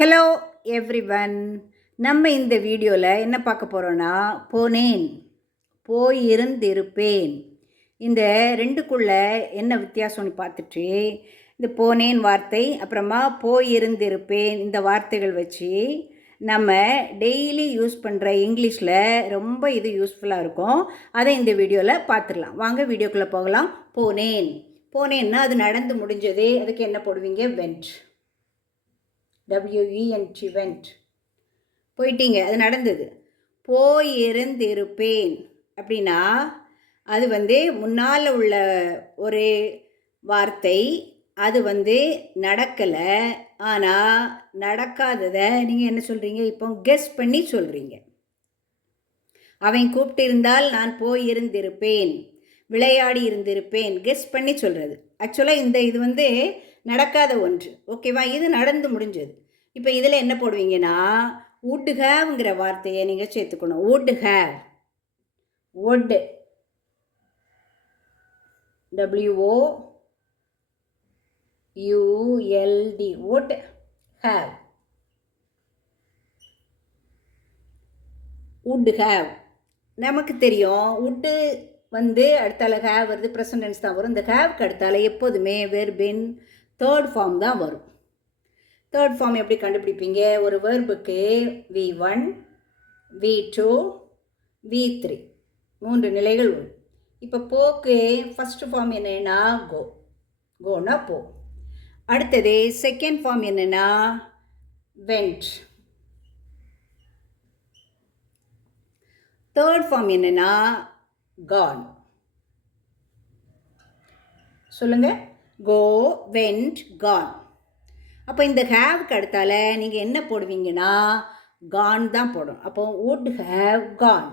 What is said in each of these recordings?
Hello everyone. நம்ம இந்த வீடியோவில் என்ன பார்க்க போகிறோன்னா, போனேன், போயிருந்திருப்பேன். இந்த ரெண்டுக்குள்ள என்ன வித்தியாசம்னு பார்த்துட்டு, இந்த போனேன் வார்த்தை அப்புறமா போயிருந்திருப்பேன் இந்த வார்த்தைகள் வச்சு நம்ம டெய்லி யூஸ் பண்ணுற இங்கிலீஷில் ரொம்ப இது யூஸ்ஃபுல்லாக இருக்கும். அதை இந்த வீடியோவில் பார்த்துடலாம். வாங்க வீடியோக்குள்ளே போகலாம். போனேன், போனேன்னா அது நடந்து முடிஞ்சது. அதுக்கு என்ன போடுவீங்க? வென்ட். WENT, vent. போயிட்டீங்க, அது நடந்தது. போயிருந்திருப்பேன் அப்படின்னா அது முன்னால் உள்ள ஒரு வார்த்தை. அது நடக்கலை, ஆனால் நடக்காததை நீங்கள் என்ன சொல்கிறீங்க? இப்போ கெஸ் பண்ணி சொல்கிறீங்க. அவன் கூப்பிட்டு இருந்தால் நான் போயிருந்திருப்பேன், விளையாடி இருந்திருப்பேன். கெஸ் பண்ணி சொல்கிறது. ஆக்சுவலாக இது நடக்காத ஒன்று. ஓகேவா? இது நடந்து முடிஞ்சது. இப்போ இதில் என்ன போடுவீங்கன்னா, வுட் ஹேவ்ங்கிற வார்த்தையை நீங்கள் சேர்த்துக்கணும். Would have, would, WOULD, would have, would have. நமக்கு தெரியும் வுட்டு அடுத்தால ஹேவ் வருது, ப்ரெசன்ட் டென்ஸ் தான் வரும். இந்த ஹேவ்க்கு அடுத்தால எப்போதுமே வெர்பின் தேர்ட் ஃபார்ம் தான் வரும். தேர்ட் ஃபார்ம் எப்படி கண்டுபிடிப்பீங்க? ஒரு வெர்புக்கு V1, V2, V3 3 நிலைகள் வரும். இப்போ போக்கு ஃபஸ்ட்டு ஃபார்ம் என்னென்னா கோ, கோனா போ. அடுத்தது செகண்ட் ஃபார்ம் என்னென்னா வென்ட். தேர்ட் ஃபார்ம் என்னென்னா கான். சொல்லுங்கள். கோ, வென்ட், கான். அப்போ இந்த ஹேவ்க்கு அடுத்தால நீங்கள் என்ன போடுவீங்கன்னா கான் தான் போடும். அப்போ வுட் ஹேவ் கான்.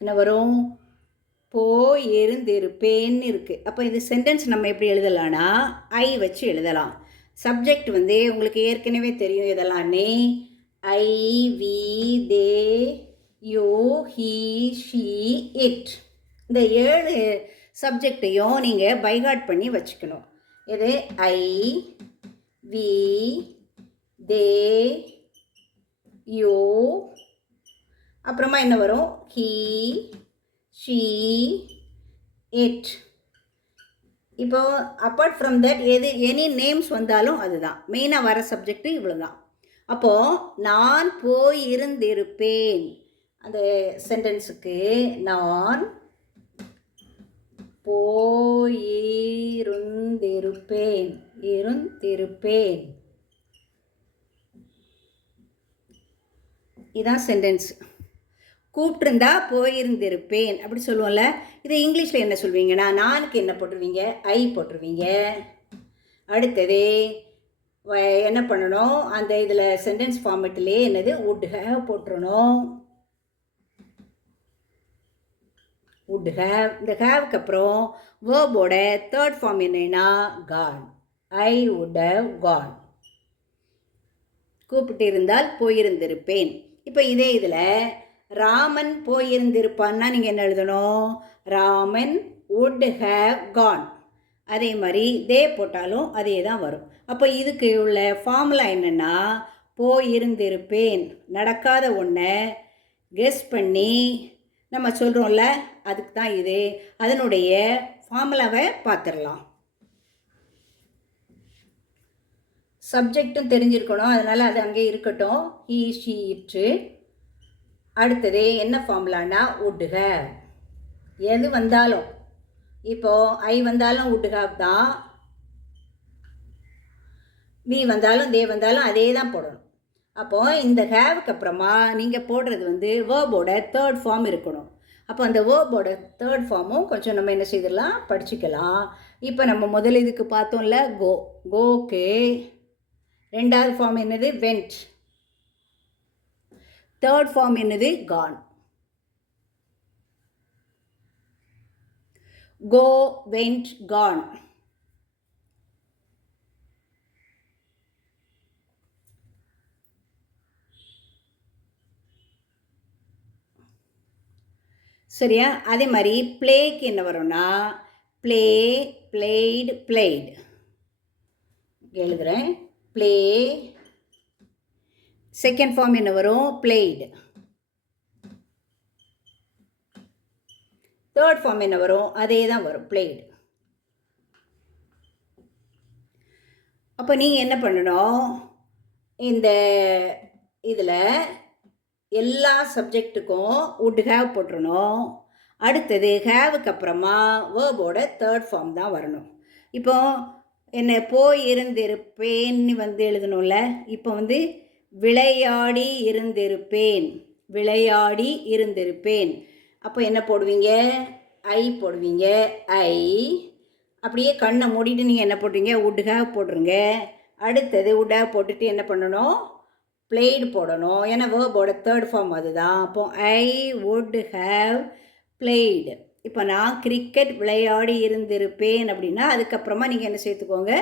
என்ன வரும்? போயிருந்திருப்பேன்னு இருக்குது. அப்போ இது சென்டென்ஸ் நம்ம எப்படி எழுதலாம்னா ஐ வச்சு எழுதலாம். சப்ஜெக்ட் உங்களுக்கு ஏற்கனவே தெரியும் இதெல்லாமே. I, we, they, you, he, she, it. இந்த 7 சப்ஜெக்டையும் நீங்கள் பைகாட் பண்ணி வச்சுக்கணும். இது ஐ, வி, தே, யூ, அப்புறமா என்ன வரும்? He, she, it. இப்போ apart from that any names வந்தாலும் அதுதான் மெயினாக வர சப்ஜெக்ட். இவ்வளோ தான். அப்போது நான் போயிருந்திருப்பேன் அந்த சென்டென்ஸுக்கு நான் போயிருந்திருப்பேன், இருந்திருப்பேன். இதான் சென்டென்ஸ். கூப்பிட்டுருந்தா போயிருந்திருப்பேன் அப்படி சொல்லுவோம்ல. இதை இங்கிலீஷில் என்ன சொல்வீங்கன்னா, நானுக்கு என்ன போட்டுருவீங்க? ஐ போட்டுருவீங்க. அடுத்தது என்ன பண்ணணும்? அந்த இதில் சென்டென்ஸ் ஃபார்மேட்டிலே என்னது வுட் ஹேவ் போட்டுருணும். Would have. இந்த ஹேவ்க்கு அப்புறம் வேர்போட தேர்ட் ஃபார்ம் என்னன்னா gone. I would have gone. கூப்பிட்டு இருந்தால் போயிருந்திருப்பேன். இப்போ இதே இதில் ராமன் போயிருந்திருப்பான்னா நீங்கள் என்ன எழுதணும்? Raman would have Khan. அதே மாதிரி தே போட்டாலும் அதே தான் வரும். அப்போ இதுக்கு உள்ள ஃபார்முலா என்னென்னா, போயிருந்திருப்பேன் நடக்காத ஒன்றை கெஸ் பண்ணி நம்ம சொல்கிறோம்ல, அதுக்கு தான் இது. அதனுடைய ஃபார்முலாவை பார்த்துடலாம். சப்ஜெக்டும் தெரிஞ்சிருக்கணும், அதனால் அது அங்கே இருக்கட்டும். ஹீ, ஷீ, இட்டு. அடுத்தது என்ன ஃபார்முலானா வுட் ஹேவ். எது வந்தாலும், இப்போது ஐ வந்தாலும் வுட் ஹேவ் தான், வி வந்தாலும் தே வந்தாலும் அதே தான் போடணும். அப்போது இந்த ஹேவுக்கு அப்புறமா நீங்கள் போடுறது வேர்போட தேர்ட் ஃபார்ம் இருக்கணும். அப்போ அந்த வேர்போட தேர்ட் ஃபார்மும் கொஞ்சம் நம்ம என்ன செய்திடலாம், படிச்சுக்கலாம். இப்போ நம்ம முதல் இதுக்கு பார்த்தோம்ல கோ. கோக்கு ரெண்டாவது ஃபார்ம் என்னது? வென்ட். தேர்ட் ஃபார்ம் என்னது? கான். கோ, வென்ட், கான். சரியா? அதே மாதிரி பிளேக்கு என்ன வரும்னா ப்ளே, பிளேய்டு, பிளேய்டு. எழுதுகிறேன். ப்ளே. செகண்ட் ஃபார்ம் என்ன வரும்? பிளேடு. தேர்ட் ஃபார்ம் என்ன வரும்? அதே தான் வரும், பிளேடு. அப்போ நீங்கள் என்ன பண்ணணும், இந்த இதில் எல்லா சப்ஜெக்ட்டுக்கும் would have போட்டுருணும். அடுத்தது ஹேவுக்கு அப்புறமா வேர்போட தேர்ட் ஃபார்ம் தான் வரணும். இப்போ என்ன போய் இருந்திருப்பேன்னு வந்து எழுதணும்ல. இப்போ வந்து விளையாடி இருந்திருப்பேன், விளையாடி இருந்திருப்பேன். அப்போ என்ன போடுவீங்க? ஐ போடுவீங்க. ஐ. அப்படியே கண்ணை மூடிட்டு நீங்கள் என்ன போடுறீங்க? would have போடுறீங்க. அடுத்தது would have போட்டுட்டு என்ன பண்ணணும்? பிளேடு போடணும். ஏன்னா வேர்போட தேர்ட் ஃபார்ம் அதுதான். அப்போ ஐ would have played. இப்போ நான் கிரிக்கெட் விளையாடி இருந்திருப்பேன் அப்படின்னா அதுக்கப்புறமா நீங்கள் என்ன சேர்த்துக்கோங்க?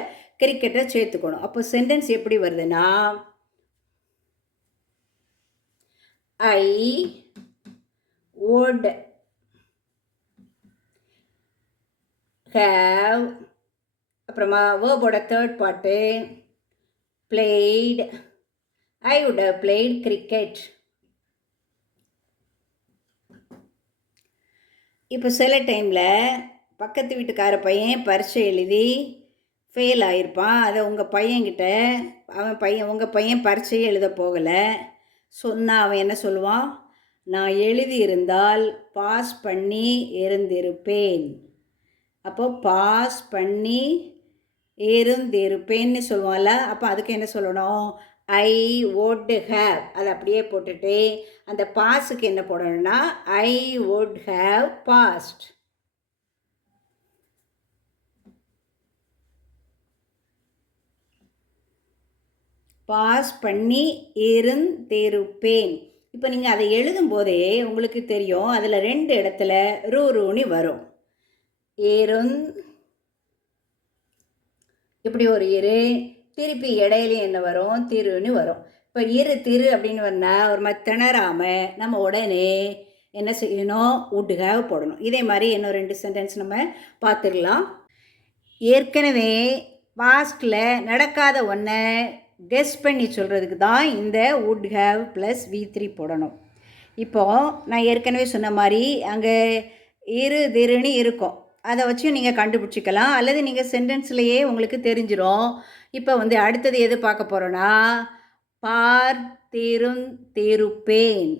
கிரிக்கெட்டை சேர்த்துக்கணும். அப்போ சென்டென்ஸ் எப்படி வருதுன்னா, ஐ would have, அப்புறமா வேர்போட third part played. I would have played cricket. இப்போ சில டைமில் பக்கத்து வீட்டுக்கார பையன் பரீட்சை எழுதி ஃபெயில் ஆகிருப்பான். அதை உங்கள் பையன்கிட்ட உங்கள் பையன் பரீட்சையை எழுத போகலை சொன்னால் அவன் என்ன சொல்லுவான்? நான் எழுதி இருந்தால் பாஸ் பண்ணி இருந்திருப்பேன். அப்போ பாஸ் பண்ணி இருந்திருப்பேன்னு சொல்லுவான்ல. அப்போ அதுக்கு என்ன சொல்லணும்? ஐ would have. அதை அப்படியே போட்டுட்டு அந்த பாஸுக்கு என்ன போடணும்னா ஐ would have passed. பாஸ் பண்ணி இருந்திருப்பேன். இப்போ நீங்கள் அதை எழுதும்போதே உங்களுக்கு தெரியும், அதில் 2 இடத்துல ரூன்னு வரும். இப்படி ஒரு இரு, திருப்பி இடையிலையும் என்ன வரும்? திருன்னு வரும். இப்போ திரு அப்படின்னு வந்தால் ஒரு மாதிரி திணறாமல் நம்ம உடனே என்ன செய்யணும்? would have போடணும். இதே மாதிரி இன்னும் 2 சென்டென்ஸ் நம்ம பார்த்துக்கலாம். ஏற்கனவே பாஸ்டில் நடக்காத ஒன்றை கெஸ் பண்ணி சொல்கிறதுக்கு தான் இந்த would have ப்ளஸ் V3 போடணும். இப்போது நான் ஏற்கனவே சொன்ன மாதிரி அங்கே திருன்னு இருக்கும். அதை வச்சும் நீங்கள் கண்டுபிடிச்சிக்கலாம், அல்லது நீங்கள் சென்டென்ஸ்லேயே உங்களுக்கு தெரிஞ்சிடும். இப்போ வந்து அடுத்தது எது பார்க்க போகிறோன்னா, பார்த்திருப்பேன்.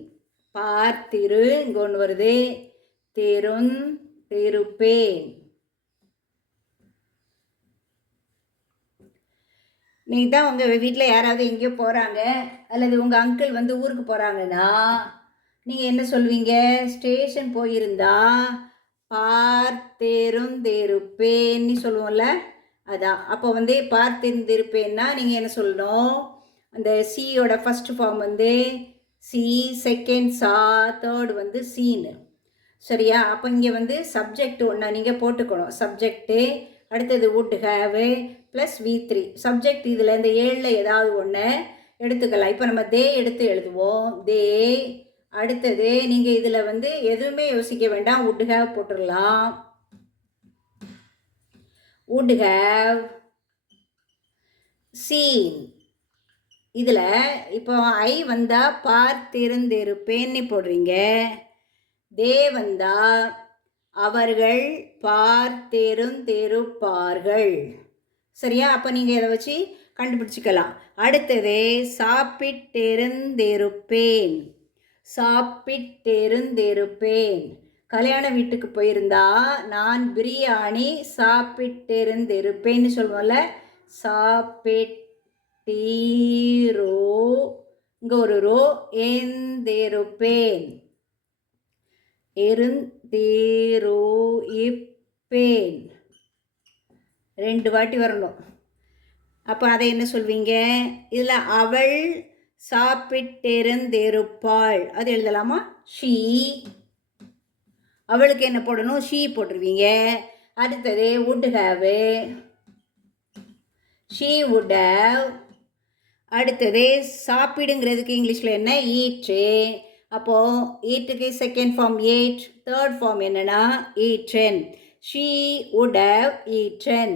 பார்த்திரு இங்கே ஒன்று வருது, திருப்பேன். நீங்கள் தான் உங்கள் வீட்டில் யாராவது எங்கேயோ போகிறாங்க, அல்லது உங்கள் அங்கிள் வந்து ஊருக்கு போகிறாங்கன்னா நீங்கள் என்ன சொல்வீங்க? ஸ்டேஷன் போயிருந்தா பார்த்திருப்பேன்னு சொல்லுவோம்ல, அதான். அப்போ வந்து பார்த்திருப்பேன்னா நீங்கள் என்ன சொல்லணும்? அந்த சியோட ஃபஸ்ட் ஃபார்ம் வந்து சி, செகண்ட் சா, தேர்டு வந்து சீனு. சரியா? அப்போ இங்கே வந்து சப்ஜெக்ட் ஒன்று நீங்கள் போட்டுக்கணும். சப்ஜெக்டு, அடுத்தது would have plus V3. Subject இதில் இந்த 7ல் ஏதாவது ஒன்று எடுத்துக்கலாம். இப்போ நம்ம தே எடுத்து எழுதுவோம். தே. அடுத்தது நீங்கள் இதில் வந்து எதுவுமே யோசிக்க வேண்டாம், would have போட்டுடலாம். would have seen. இதில் இப்போ ஐ வந்தால் பார்த்திருப்பேன்னு போடுறீங்க. தே வந்தால் அவர்கள் பார்த்திருப்பார்கள். சரியா? அப்போ நீங்கள் இதை வச்சு கண்டுபிடிச்சிக்கலாம். அடுத்தது சாப்பிட்டிருப்பேன். சாப்பிட்டிருப்பேன். கல்யாண வீட்டுக்கு போயிருந்தா நான் பிரியாணி சாப்பிட்டிருப்பேன்னு சொல்லுவோம்ல. சாப்பிட்டீரோ, இங்கே ஒரு ரோ, இருப்பேன். இப்பேன் 2 வாட்டி வரணும். அப்போ அதை என்ன சொல்வீங்க? இதில் அவள் சாப்பிட்டிருப்பாள், அது எழுதலாமா? ஷீ. அவளுக்கு என்ன போடணும்? ஷீ போட்டுருவீங்க. அடுத்தது would have, she would have. அடுத்தது சாப்பிடுங்கிறதுக்கு இங்கிலீஷில் என்ன? ஈட்டு. அப்போது ஈட்டுக்கு second form ate, third form என்னென்னா eaten. She would have eaten.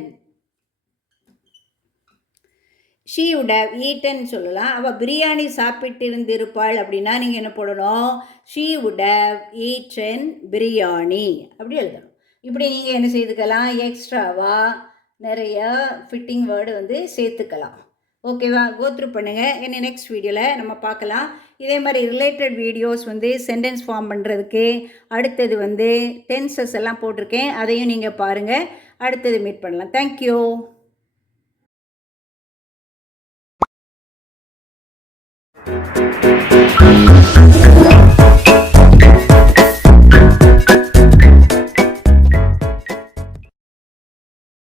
She would have eaten சொல்லலாம். அவள் பிரியாணி சாப்பிட்டு இருந்திருப்பாள் அப்படின்னா நீங்கள் என்ன போடணும்? She would have eaten biryani அப்படி எழுதணும். இப்படி நீங்கள் என்ன செய்துக்கலாம்? எக்ஸ்ட்ராவாக நிறைய ஃபிட்டிங் வேர்டு வந்து சேர்த்துக்கலாம். ஓகேவா? கோத்ரூ பண்ணுங்கள். என்ன நெக்ஸ்ட் வீடியோவில் நம்ம பார்க்கலாம். இதே மாதிரி ரிலேட்டட் வீடியோஸ் வந்து சென்டென்ஸ் ஃபார்ம் பண்ணுறதுக்கு அடுத்தது வந்து டென்சஸ் எல்லாம் போட்டிருக்கேன். அதையும் நீங்கள் பாருங்கள். அடுத்தது மீட் பண்ணலாம். தேங்க்யூ.